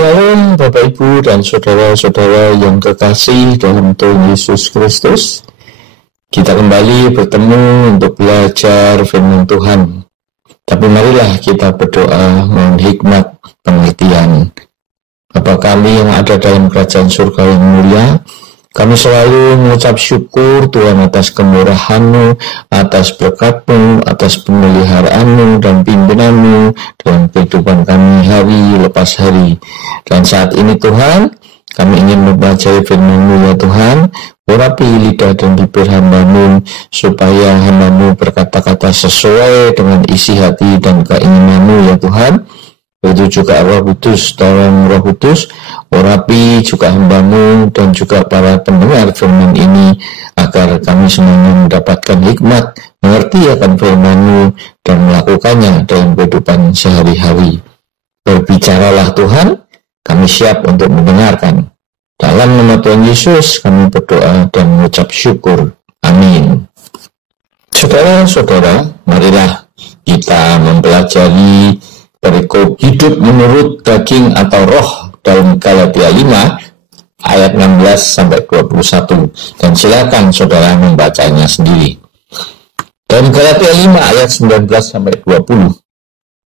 Shalom Bapak Ibu dan saudara-saudara yang kekasih dalam Tuhan Yesus Kristus. Kita kembali bertemu untuk belajar firman Tuhan. Tapi marilah kita berdoa mohon hikmat pengertian. Bapa kami yang ada dalam kerajaan surga yang mulia, kami selalu mengucap syukur Tuhan atas kemurahan-Mu, atas berkat-Mu, atas pemeliharaan-Mu dan pimpinanmu dalam kehidupan kami hari lepas hari. Dan saat ini Tuhan, kami ingin membaca firman-Mu ya Tuhan, urapi lidah dan bibir hamba-Mu, supaya hamba-Mu berkata-kata sesuai dengan isi hati dan keinginan-Mu ya Tuhan. Begitu juga Roh Kudus, tolong Roh Kudus, urapi juga hamba-Mu dan juga para pendengar firman ini, agar kami semuanya mendapatkan hikmat, mengerti akan firman-Mu, dan melakukannya dalam kehidupan sehari-hari. Berbicaralah Tuhan, kami siap untuk mendengarkan. Dalam nama Tuhan Yesus kami berdoa dan mengucap syukur. Amin. Saudara-saudara, marilah kita mempelajari perikop hidup menurut daging atau roh dalam Galatia 5 ayat 16-21, dan silakan saudara membacanya sendiri. Dalam Galatia 5 ayat 19-20,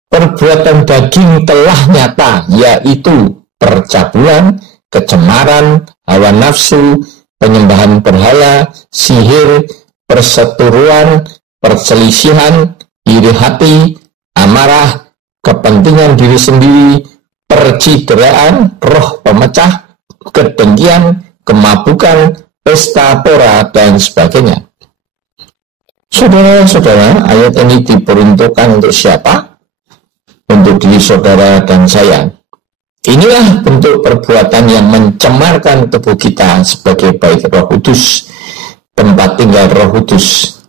perbuatan daging telah nyata, yaitu percabulan, kecemaran, hawa nafsu, penyembahan berhala, sihir, perseteruan, perselisihan, iri hati, amarah, kepentingan diri sendiri, percideraan, roh pemecah, kedengkian, kemabukan, pesta pora, dan sebagainya. Saudara-saudara, ayat ini diperuntukkan untuk siapa? Untuk diri saudara dan saya. Inilah bentuk perbuatan yang mencemarkan tubuh kita sebagai bait Roh Kudus, tempat tinggal Roh Kudus.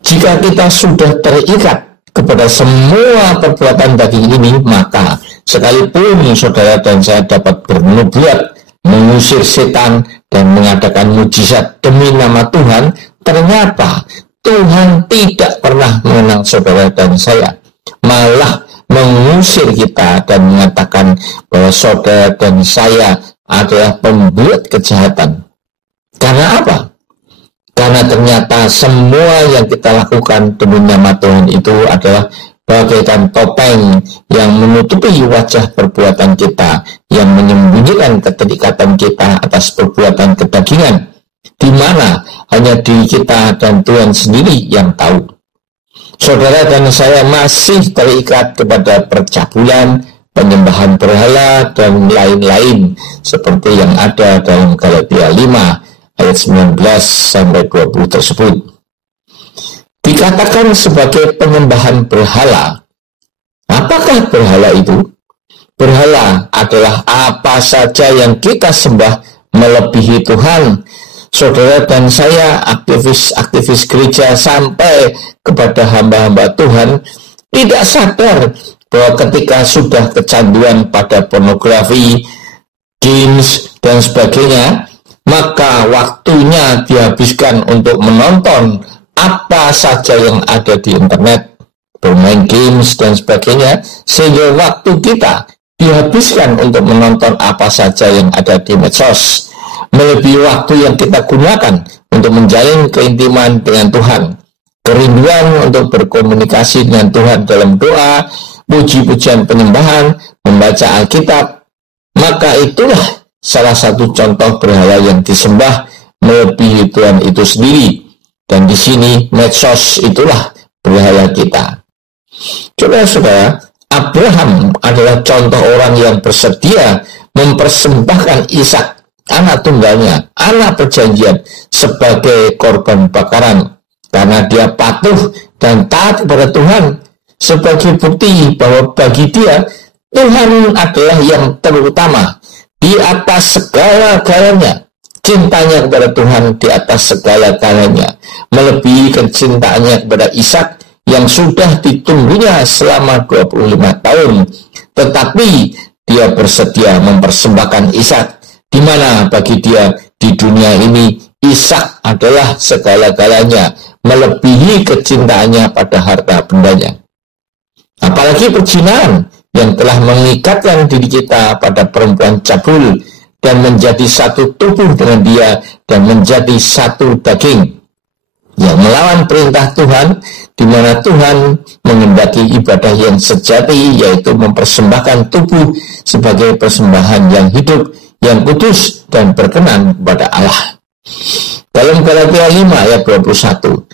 Jika kita sudah terikat kepada semua perbuatan daging ini, maka sekalipun saudara dan saya dapat bernubuat, mengusir setan, dan mengadakan mujizat demi nama Tuhan, ternyata Tuhan tidak pernah mengenal saudara dan saya, malah mengusir kita dan mengatakan bahwa saudara dan saya adalah pembuat kejahatan. Karena apa? Karena ternyata semua yang kita lakukan demi nama Tuhan itu adalah bagaikan topeng yang menutupi wajah perbuatan kita, yang menyembunyikan keterikatan kita atas perbuatan kedagingan, di mana hanya diri kita dan Tuhan sendiri yang tahu. Saudara dan saya masih terikat kepada percabulan, penyembahan berhala, dan lain-lain seperti yang ada dalam Galatia 5 ayat 19-20 tersebut. Dikatakan sebagai penyembahan berhala. Apakah berhala itu? Berhala adalah apa saja yang kita sembah melebihi Tuhan. Saudara dan saya, aktivis gereja sampai kepada hamba-hamba Tuhan, tidak sadar bahwa ketika sudah kecanduan pada pornografi, games, dan sebagainya, maka waktunya dihabiskan untuk menonton apa saja yang ada di internet, bermain games dan sebagainya, sehingga waktu kita dihabiskan untuk menonton apa saja yang ada di medsos, melebihi waktu yang kita gunakan untuk menjalin keintiman dengan Tuhan, kerinduan untuk berkomunikasi dengan Tuhan dalam doa, puji-pujian penyembahan, membaca Alkitab. Maka itulah salah satu contoh berhala yang disembah melebihi Tuhan itu sendiri. Dan di sini medsos itulah berhala kita. Saudara-saudara, Abraham adalah contoh orang yang bersedia mempersembahkan Ishak, anak tunggalnya, anak perjanjian, sebagai korban bakaran, karena dia patuh dan taat kepada Tuhan, sebagai bukti bahwa bagi dia Tuhan adalah yang terutama di atas segala-galanya. Cintanya kepada Tuhan di atas segala-galanya, melebihi kecintaannya kepada Ishak yang sudah ditunggunya selama 25 tahun. Tetapi dia bersedia mempersembahkan Ishak, di mana bagi dia di dunia ini Ishak adalah segala-galanya, melebihi kecintaannya pada harta bendanya. Apalagi perzinahan yang telah mengikatkan diri kita pada perempuan cabul dan menjadi satu tubuh dengan dia dan menjadi satu daging, yang melawan perintah Tuhan, di mana Tuhan menghendaki ibadah yang sejati, yaitu mempersembahkan tubuh sebagai persembahan yang hidup, yang kudus dan berkenan kepada Allah. Dalam Galatia 5 ayat 21,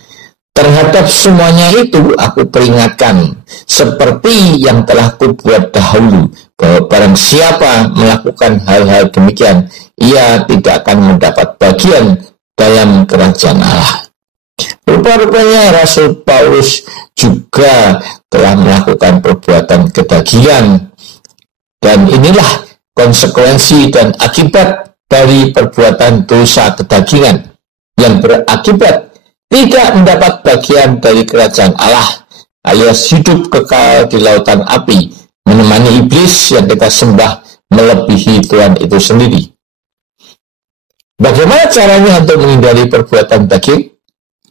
terhadap semuanya itu aku peringatkan, seperti yang telah kubuat dahulu, bahwa barang siapa melakukan hal-hal demikian, ia tidak akan mendapat bagian dalam kerajaan Allah. Rupa-rupanya Rasul Paulus juga telah melakukan perbuatan kedagingan, dan inilah konsekuensi dan akibat dari perbuatan dosa kedagingan yang berakibat tidak mendapat bagian dari kerajaan Allah, alias hidup kekal di lautan api, menemani iblis yang kita sembah melebihi Tuhan itu sendiri. Bagaimana caranya untuk menghindari perbuatan daging?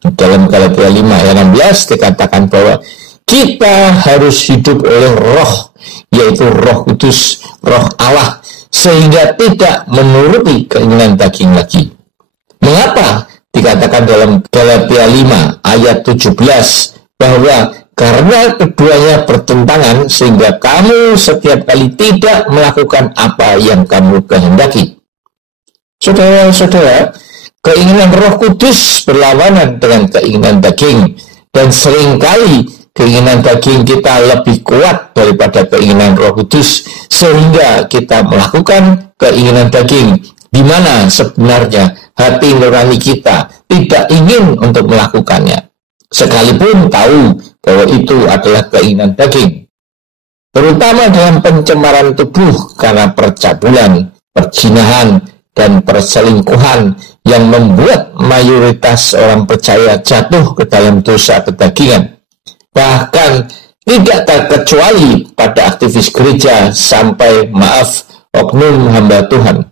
Dalam Galatia 5 ayat 16 dikatakan bahwa kita harus hidup oleh roh, yaitu Roh Kudus, Roh Allah, sehingga tidak menuruti keinginan daging lagi. Mengapa dikatakan dalam Galatia 5 ayat 17 bahwa karena keduanya bertentangan sehingga kamu setiap kali tidak melakukan apa yang kamu kehendaki? Saudara-saudara, keinginan Roh Kudus berlawanan dengan keinginan daging, dan seringkali keinginan daging kita lebih kuat daripada keinginan Roh Kudus, sehingga kita melakukan keinginan daging, di mana sebenarnya hati nurani kita tidak ingin untuk melakukannya, sekalipun tahu bahwa itu adalah keinginan daging. Terutama dalam pencemaran tubuh karena percabulan, perzinahan, dan perselingkuhan yang membuat mayoritas orang percaya jatuh ke dalam dosa kedagingan. Bahkan tidak terkecuali pada aktivis gereja sampai oknum hamba Tuhan.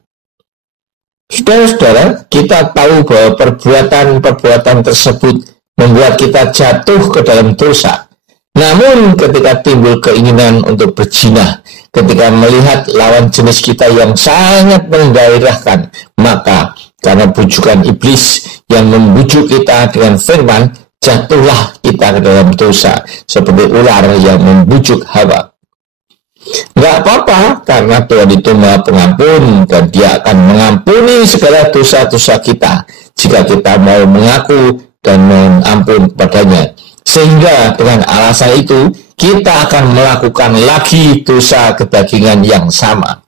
Saudara-saudara, kita tahu bahwa perbuatan-perbuatan tersebut membuat kita jatuh ke dalam dosa. Namun ketika timbul keinginan untuk berzina, ketika melihat lawan jenis kita yang sangat menggairahkan, maka karena bujukan iblis yang membujuk kita dengan firman, jatuhlah kita ke dalam dosa, seperti ular yang membujuk Hawa. Nggak apa-apa, karena Tuhan itu Maha Pengampun, dan Dia akan mengampuni segala dosa-dosa kita jika kita mau mengaku dan mohon ampun kepadanya. Sehingga dengan alasan itu kita akan melakukan lagi dosa kedagingan yang sama.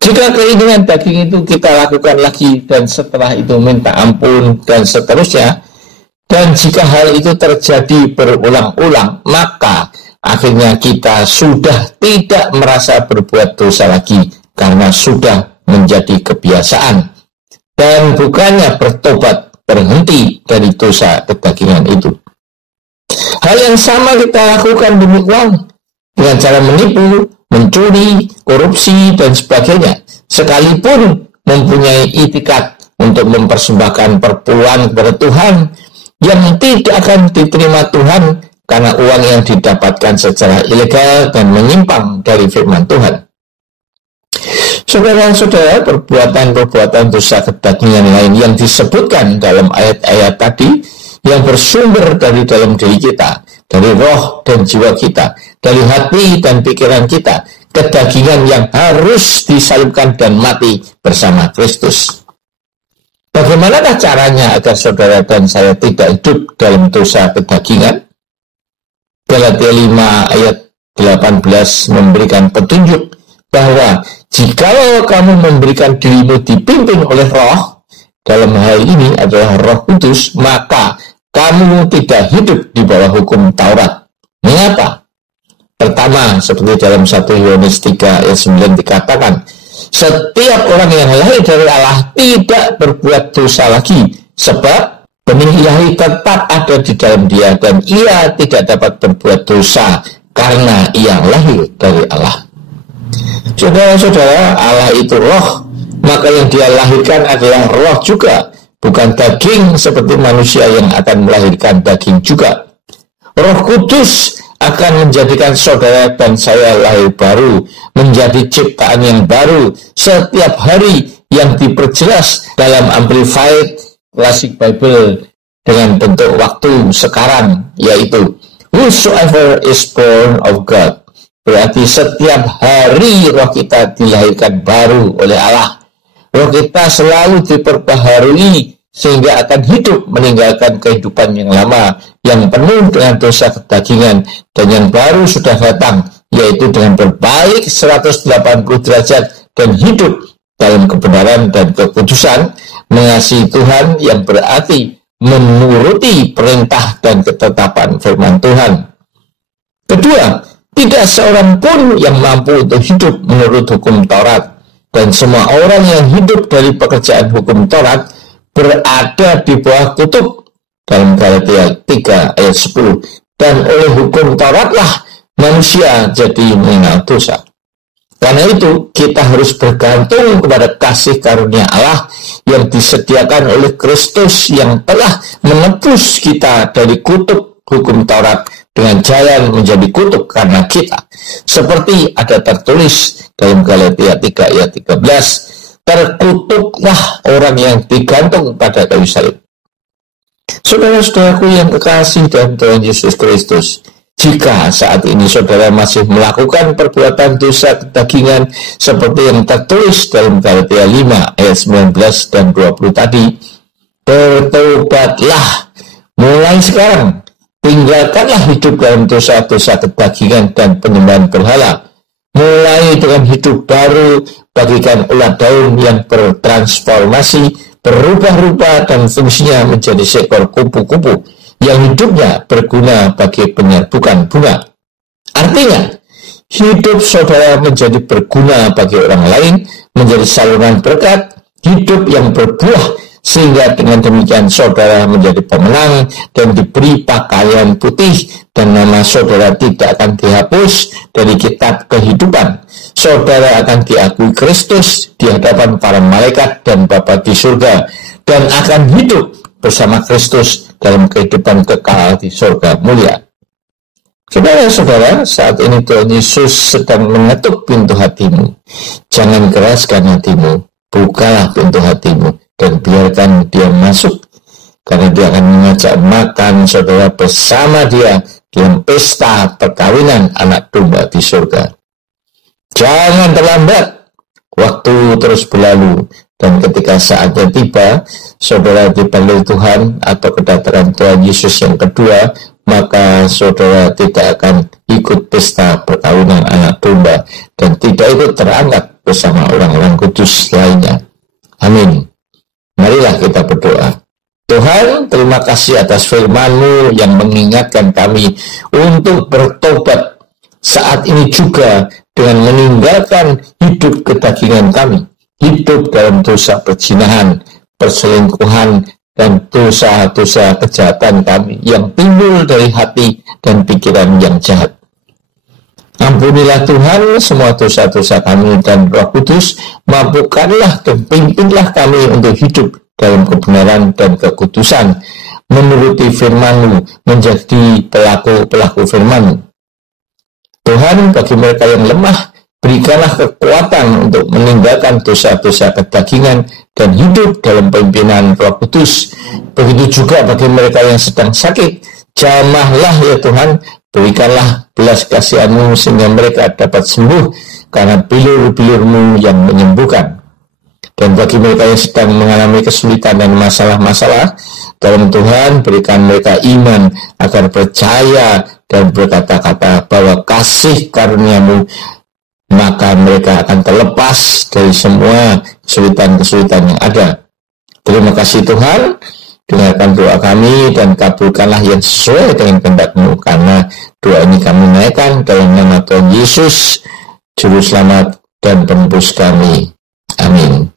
Jika keinginan daging itu kita lakukan lagi dan setelah itu minta ampun dan seterusnya, dan jika hal itu terjadi berulang-ulang, maka akhirnya kita sudah tidak merasa berbuat dosa lagi karena sudah menjadi kebiasaan, dan bukannya bertobat berhenti dari dosa kedagingan itu. Hal yang sama kita lakukan demi uang, dengan cara menipu, mencuri, korupsi, dan sebagainya. Sekalipun mempunyai itikat untuk mempersembahkan perpuluhan kepada Tuhan, yang tidak akan diterima Tuhan karena uang yang didapatkan secara ilegal dan menyimpang dari firman Tuhan. Saudara-saudara, perbuatan-perbuatan dosa kedagingan lain yang disebutkan dalam ayat-ayat tadi, yang bersumber dari dalam diri kita, dari roh dan jiwa kita, dari hati dan pikiran kita, kedagingan yang harus disalibkan dan mati bersama Kristus. Bagaimanakah caranya agar saudara dan saya tidak hidup dalam dosa kedagingan? Galatia 5 ayat 18 memberikan petunjuk bahwa jikalau kamu memberikan dirimu dipimpin oleh roh, dalam hal ini adalah Roh Kudus, maka kamu tidak hidup di bawah hukum Taurat. Mengapa? Pertama, seperti dalam 1 Yohanes 3 ayat 9 dikatakan, setiap orang yang lahir dari Allah tidak berbuat dosa lagi, sebab benih ilahi tetap ada di dalam dia, dan ia tidak dapat berbuat dosa karena ia lahir dari Allah. Saudara-saudara, Allah itu roh, maka yang dia lahirkan adalah roh juga, bukan daging seperti manusia yang akan melahirkan daging juga. Roh Kudus akan menjadikan saudara dan saya lahir baru, menjadi ciptaan yang baru setiap hari, yang diperjelas dalam Amplified Classic Bible dengan bentuk waktu sekarang, yaitu whosoever is born of God. Berarti setiap hari roh kita dilahirkan baru oleh Allah. Roh kita selalu diperbaharui sehingga akan hidup meninggalkan kehidupan yang lama, yang penuh dengan dosa kedagingan, dan yang baru sudah datang, yaitu dengan berbalik 180 derajat dan hidup dalam kebenaran dan kekudusan, mengasihi Tuhan yang berarti menuruti perintah dan ketetapan firman Tuhan. Kedua, tidak seorang pun yang mampu untuk hidup menurut hukum Taurat, dan semua orang yang hidup dari pekerjaan hukum Taurat berada di bawah kutuk, dalam Galatia 3 ayat 10. Dan oleh hukum Tauratlah manusia jadi mengenal dosa. Karena itu kita harus bergantung kepada kasih karunia Allah yang disediakan oleh Kristus, yang telah menebus kita dari kutuk hukum Taurat dengan jalan menjadi kutuk karena kita. Seperti ada tertulis dalam Galatia 3 ayat 13, terkutuklah orang yang digantung pada kayu salib. Saudara-saudaraku yang kekasih dalam Tuhan Yesus Kristus, jika saat ini saudara masih melakukan perbuatan dosa kedagingan seperti yang tertulis dalam Galatia 5 ayat 19 dan 20 tadi, bertobatlah mulai sekarang. Tinggalkanlah hidup dalam dosa-dosa kedagingan dan penyembahan berhala. Mulai dengan hidup baru, bagikan ulat daun yang bertransformasi, berubah-ubah dan fungsinya menjadi seekor kupu-kupu yang hidupnya berguna bagi penyerbukan bunga. Artinya, hidup saudara menjadi berguna bagi orang lain, menjadi saluran berkat, hidup yang berbuah, sehingga dengan demikian saudara menjadi pemenang dan diberi pakaian putih, dan nama saudara tidak akan dihapus dari kitab kehidupan. Saudara akan diakui Kristus di hadapan para malaikat dan Bapa di surga, dan akan hidup bersama Kristus dalam kehidupan kekal di surga mulia. Saudara-saudara, saat ini Tuhan Yesus sedang mengetuk pintu hatimu. Jangan keraskan hatimu, bukalah pintu hatimu dan biarkan dia masuk, karena dia akan mengajak makan saudara bersama dia dalam pesta perkawinan anak domba di surga. Jangan terlambat, waktu terus berlalu, dan ketika saatnya tiba, saudara dipanggil Tuhan atau kedatangan Tuhan Yesus yang kedua, maka saudara tidak akan ikut pesta perkawinan anak domba dan tidak ikut terangkat bersama orang-orang kudus lainnya. Amin. Marilah kita berdoa. Tuhan, terima kasih atas firman-Mu yang mengingatkan kami untuk bertobat saat ini juga dengan meninggalkan hidup kedagingan kami, hidup dalam dosa perzinahan, perselingkuhan, dan dosa-dosa kejahatan kami yang timbul dari hati dan pikiran yang jahat. Ampunilah Tuhan semua dosa-dosa kami, dan Roh Kudus mampukanlah dan pimpinlah kami untuk hidup dalam kebenaran dan kekudusan, menuruti firman-Mu, menjadi pelaku-pelaku firman-Mu. Tuhan, bagi mereka yang lemah, berikanlah kekuatan untuk meninggalkan dosa-dosa kedagingan dan hidup dalam pimpinan Roh Kudus. Begitu juga bagi mereka yang sedang sakit, jamahlah ya Tuhan, berikanlah belas kasihan-Mu sehingga mereka dapat sembuh karena bilur-bilur-Mu yang menyembuhkan. Dan bagi mereka yang sedang mengalami kesulitan dan masalah-masalah, tolong Tuhan berikan mereka iman agar percaya dan berkata-kata bahwa kasih karunia-Mu, maka mereka akan terlepas dari semua kesulitan-kesulitan yang ada. Terima kasih Tuhan, dengarkan doa kami dan kabulkanlah yang sesuai dengan kehendak-Mu, karena doa ini kami naikkan dalam nama Tuhan Yesus, Juru Selamat dan Penebus kami. Amin.